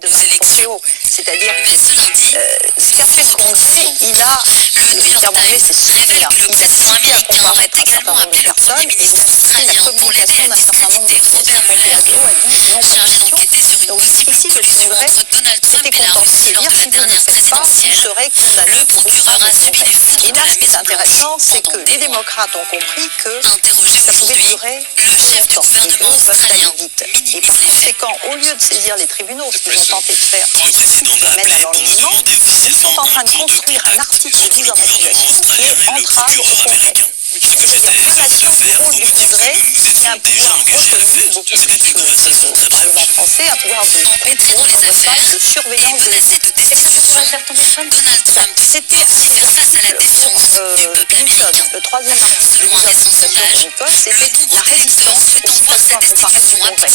de Mike Pompeo. C'est-à-dire que ce qu'a fait le Congrès, il a, le terme anglais c'est soutenir, il a cité à comparaître un certain nombre de personnes et la communication d'un certain nombre de personnes. Pompeo a dit non compétition. Donc ici le Congrès s'était contenté de dire si vous ne le faites pas, vous serez condamné pour outrage au Congrès. Et là ce qui est intéressant, c'est que les démocrates ont compris que ça pouvait durer longtemps et eux peuvent aller vite. Et par conséquent, au lieu de saisir les tribunaux, ce qu'ils ont tenté de faire, qui amène à l'enlisement, ils sont en train de construire un article de mise en accusation qui est entrave au Congrès. C'est-à-dire violation du rôle du Congrès qui a un pouvoir reconnu beaucoup plus que le Parlement français, un pouvoir de contrôle, de surveillance de l'écoute. C'était Nixon, le troisième article de mise en accusation de Nixon, c'était la résistance aux situations imparfaites du Congrès.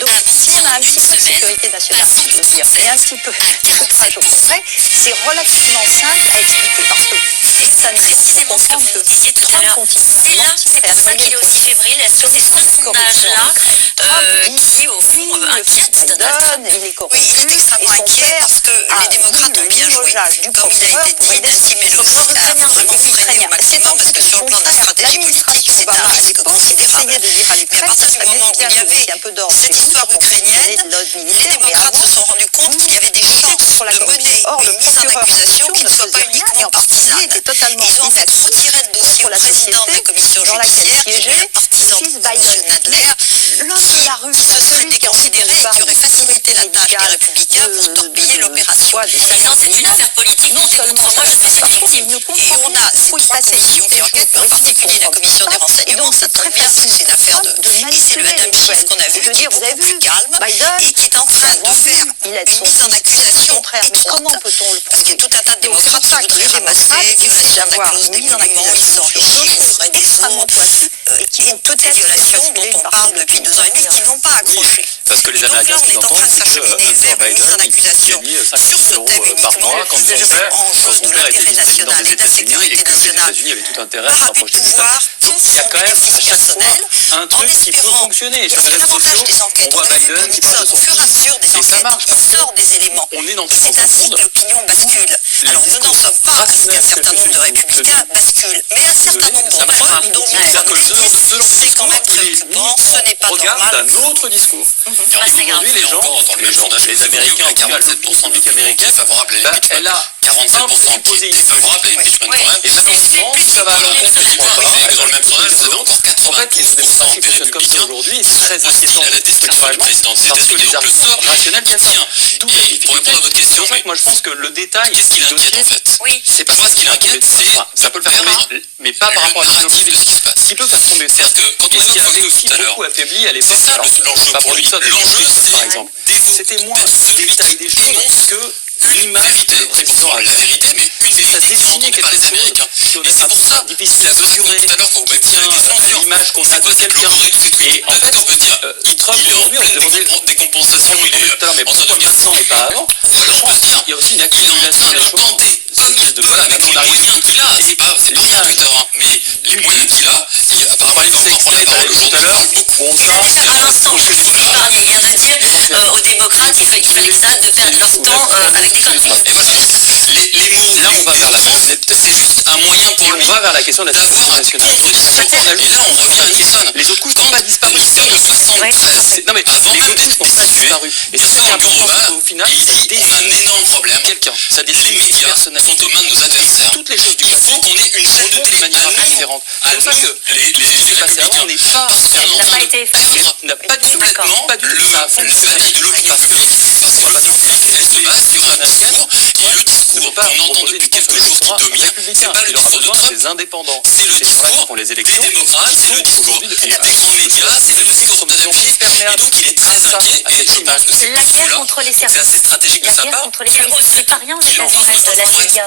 Donc, si on a un petit peu de sécurité nationale, si je veux dire, et un petit peu d'outrage au Congrès, c'est relativement simple à expliquer parce que ça nécessite de comprendre que Trump continue à mentir et à noyer qu'il est aussi fébrile. Est-ce que c'est ce sondage-là qui, au fond, inquiète Donald Trump? Il est corrompu. Oui, il est extrêmement inquiet parce que les démocrates ont bien joué. Comme il a été dit, Nancy Pelosi a vraiment freiné au maximum parce que sur le plan de la stratégie politique, c'est un risque considérable. Mais à partir du moment où il y avait cette histoire ukrainienne, les démocrates se sont rendus compte qu'il y avait des chances de mener une mise en accusation qui ne soit pas uniquement partisane. Ils ont en fait retiré le dossier au président de la commission judiciaire, qui est un partisan de M. Nadler, qui se serait considéré et qui aurait facilité la tâche des républicains pour torpiller l'opération. C'est une affaire politique, non seulement moi je suis une victime. Et on a ces trois commissions qui enquêtent, en particulier la commission des renseignements, ça tombe bien, c'est une affaire de... Et c'est le Adam Schiff qu'on a vu, qui est beaucoup plus calme et qui est en train de faire une mise en accusation étroite. Parce qu'il y a tout un tas de démocrates qui voudraient ramasser, violation de la clause des monuments, ils s'enrichissent, ils feraient des sauts, et toutes les violations dont on parle depuis 2 ans et demi qui n'ont pas accroché. Parce que les Américains, donc là, on est en train de s'acheminer vers une mise en accusation sur ce thème uniquement, enjeu de l'intérêt national et de la sécurité nationale, par abus de pouvoir, fonction, bénéfice personnel, en espérant, parce que l'avantage des enquêtes, on a vu que Nixon, au fur et à mesure des enquêtes, il sort des éléments, et c'est ainsi que l'opinion bascule. Alors nous n'en sommes pas à ce qu'un certain nombre de républicains basculent, mais un certain nombre d'entre eux, dont c'est quand même préoccupant, ce n'est pas normal. Un autre discours. Aujourd'hui, les Américains, 47% du Américain est favorable à l'impeachment. Elle a 47% qui est défavorable à l'impeachment quand même. Et malheureusement, ça va à l'encontre du point. Dans le même sondage, vous avez encore 90% des républicains aujourd'hui, c'est très inquiétant à la destruction du président des États-Unis. Donc le sort rationnel tient. D'où la difficulté. Pour répondre à votre question, moi je pense que le détail, qu'est-ce qui l'inquiète en fait? C'est pas ce qui l'inquiète, c'est ça peut le faire tomber, mais pas par rapport à la narrative de ce qui se passe. Ce qui peut faire tomber, c'est que quand on avait aussi beaucoup affaibli à l'époque, c'est ça l'enjeu pour lui. L'enjeu, par exemple, c'était moins le détail des choses que l'image du président. La vérité, mais ça définit quelque chose. Et c'est pour ça, difficile à mesurer, qui tient à l'image qu'on a de quelqu'un. Et en fait, Trump, aujourd'hui, on se demandait des compensations, tout à l'heure, mais pourquoi maintenant et pas avant? Je pense qu'il y a aussi une accumulation des choses. Voilà, maintenant on arrive. C'est pas rien Twitter, mais les moyens qu'il a, apparemment il va encore prendre la parole tout à l'heure. Bon, ça, à l'instant, je suis épargné. Il vient de dire aux démocrates qu'il fallait qu'ils arrêtent de perdre leur temps avec des conneries. Et voilà. Les mots, là on va vers la malhonnêteté, c'est juste un moyen pour lui. On va vers la question de la sécurité nationale. Et là on revient à Nixon. Les autres couches n'ont pas disparu. Non mais avant même d'être destitué, et c'est ça qui est important, au final, on a un énorme problème. Quelqu'un, ça définit les médias sont aux mains de nos adversaires. Toutes les choses du passé, il faut qu'on ait une chaîne de télé de manière différente. C'est pour ça que tout ce qui s'est passé avant n'est pas, n'a pas été effacé. N'a pas du tout, pas du tout, ça a fonctionné de l'opinion publique. Parce qu'on va pas elle se base sur un discours, et le discours qu'on entend depuis quelques jours qui domine, c'est pas le discours de Trump, c'est indépendants. C'est le discours des démocrates, c'est le discours des grands médias, c'est le discours d'Adam Schiff, et donc il est très inquiet, et je pense que c'est la guerre contre les services. C'est assez stratégique de sa part. C'est pas rien aux États-Unis, la CIA.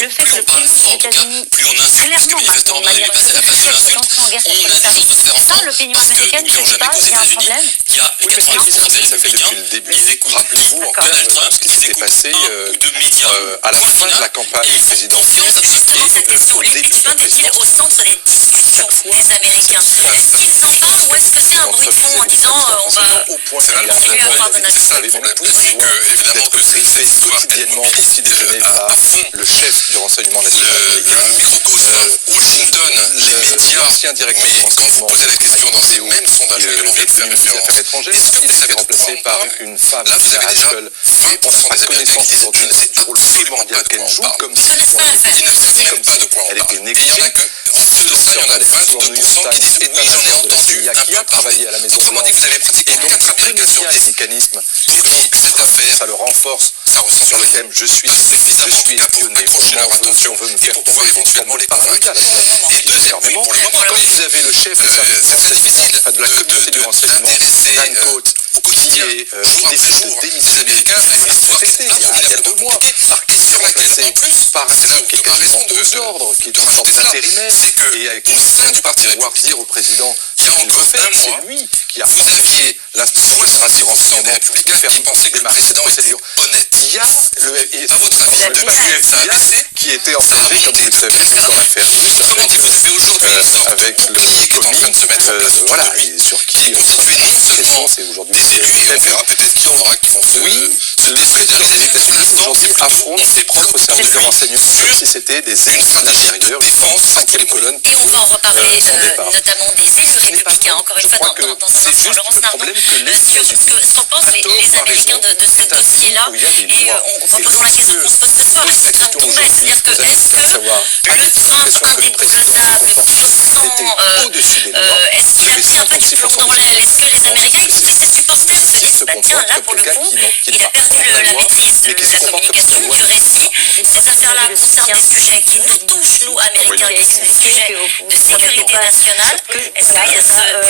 Le fait que le président des États-Unis, clairement maintenant, de manière officielle, entre en guerre contre les services, ça, l'opinion américaine ne sait pas, il y a un problème. Il y a 80% des républicains, ils écoutent Rappelez-vous Donald Trump, ce qui s'était passé à la fin de la campagne présidentielle. confiance. Justement, cette question, l'impeachment est-il au centre des discussions des Américains? Est-ce qu'ils en parlent ou est-ce que c'est un bruit de fond en disant on va continuer à avoir Donald C'est ça le Trump? problème. C'est que, évidemment, que cette histoire quotidiennement au petit déjeuner par le chef du renseignement national américain. Le microcosme, Washington, les médias, l'ancien directeur mais quand vous posez la question dans ces mêmes sondages auxquels on vient de faire référence, est-ce que vous savez remplacé par une femme là, vous avez déjà seule, 20% des Américains qui disent je ne sais du rôle primordial qu'elle joue, comme si ils ne savent même pas de quoi on elle parle. était Et il y en a négligée. que, en plus de ça, il y en a 22% qui disent oui, j'en ai entendu un peu travaillé à la Maison Autrement dit, vous avez pratiquement 4 Américains sur les 10 mécanismes pour qui cette affaire, ça le renforce ça ressent sur le thème je suis pas suffisamment en tout cas pour espionné, accrocher leur attention on veut me et faire pour pouvoir tomber éventuellement les convaincre. Et Et deuxième, oui, pour le moment, quand oui, vous avez le chef de service c'est très difficile de la communauté du renseignement, d'intéresser Dan Coates, au quotidien, jour après jour, les Américains à une histoire qui est abominablement compliquée et sur laquelle, en plus, c'est là où Thomas a raison de rajouter cela, c'est qu'au sein du Parti républicain, au président, il y a encore un mois, c'est lui qui a vous aviez 70% des républicains qui pensaient que le président était honnête. Il y a le À votre avis, depuis, ça a baissé, qui était ça a engagé, comme monté vous le savez, dans l'affaire russe, Autrement dit, vous avez aujourd'hui une sorte avec de bouclier qui est en train de se mettre en place autour de lui, sur qui est constitué non seulement des élus, et on verra peut-être qu'il y en aura qui vont se désolidarisés, mais pour l'instant, c'est plutôt on ses propres services de renseignement comme si c'était des une stratégie de défense cinquième cinquième colonne. Et on va en reparler son départ. notamment des élus républicains, encore une fois, dans un instant. Laurence Nardon, sur ce qu'en pensent les Américains de ce dossier-là. Et en posant la question qu'on se pose ce soir, est-ce que Trump tombait? C'est-à-dire que est-ce que le Trump indéboulonnable, est-ce qu'il a pris un peu du plomb dans l'aile? Est-ce que les Américains, y compris ses supporters, se disent bah tiens, là pour le coup, il a perdu la maîtrise de la communication, du récit. Ces affaires-là concernent des sujets qui nous touchent, nous, Américains, qui sont des sujets de sécurité nationale. Est-ce qu'il y a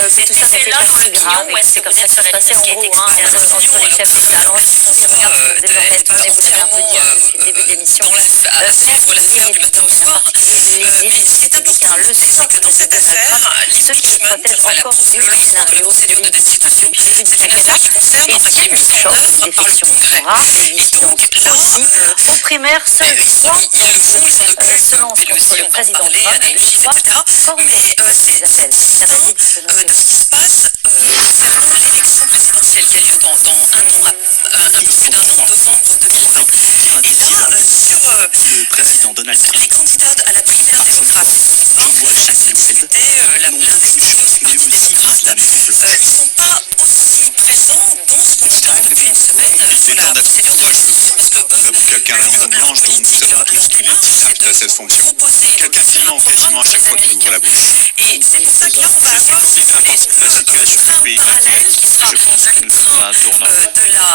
cet effet-là dans l'opinion ou est-ce que vous êtes sur la liste qui a été entre les chefs d'État. Alors, on regarde ce que vous avez tourné, vous l'avez un peu dit depuis le début de l'émission. À suivre l'affaire du matin au soir. Mais ce qui est important, c'est que dans cette affaire, l'impeachment, enfin le lancement de la procédure de destitution, c'est une affaire qui concerne, enfin qui est mise en œuvre par le Congrès. Et donc là, aux primaires, seuls ils le font, ils s'en occupent, et aussi on va en parler, analyse, etc. Mais c'est de ce qui se passe concernant l'élection présidentielle qui a lieu dans un peu plus d'un an, en novembre 2020. Et là, sur président Donald Trump, les candidats à la primaire démocrate, à se disputer l'investiture du Parti démocrate, ils ne sont pas aussi présents dans ce qu'on entend depuis une semaine sur la procédure de destitution, parce que eux, leur politique, leur démarche, c'est de cette fonction. proposer Quelqu'un qui ment quasiment à chaque fois qu'il ouvre la bouche. Et c'est pour ça que là, on va avoir le train parallèle qui sera le train de la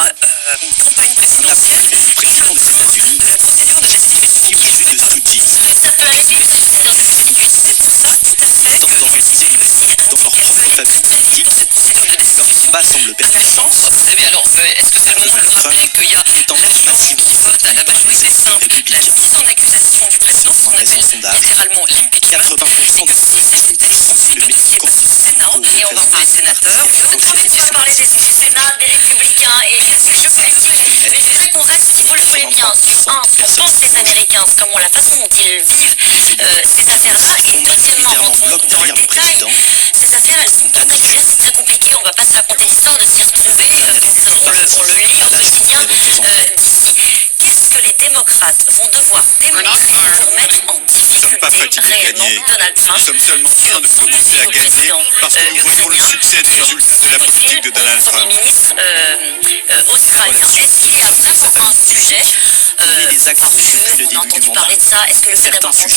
campagne présidentielle et le train de la procédure de destitution qui est jouée par le c'est pour ça, tout à fait, que les aussi qu'elle veut aller très très vite dans cette procédure de destitution à la Chambre. Vous savez, alors, est-ce que c'est le moment de le rappeler qu'il y a la Chambre qui vote à la majorité simple la mise en accusation du président, ce qu'on appelle littéralement l'impeachment, et que si c'est voté, ensuite le dossier passe au Sénat, et on va voir les sénateurs. Vous savez qu'on va parler du Sénat, des Républicains et des jeux politiques, mais je voudrais qu'on reste, si vous le voulez bien, sur ce qu'on pense les Américains, comment la façon dont ils vivent ces affaires-là, et deuxièmement, rentrons dans le détail. Ces affaires, elles sont tentaculaires, c'est très compliqué, on ne va pas se raconter l'histoire de s'y retrouver quand on le lit au quotidien d'ici. Qu'est-ce que les démocrates vont devoir démontrer pour mettre en difficulté réellement Donald Trump Nous sommes seulement en train de commencer à gagner parce que nous voyons le succès des résultats de la politique de Donald Trump. Premier ministre australien. Est-ce qu'il y a vraiment un sujet parce qu'on a entendu parler de ça, est-ce que le fait d'avoir vendu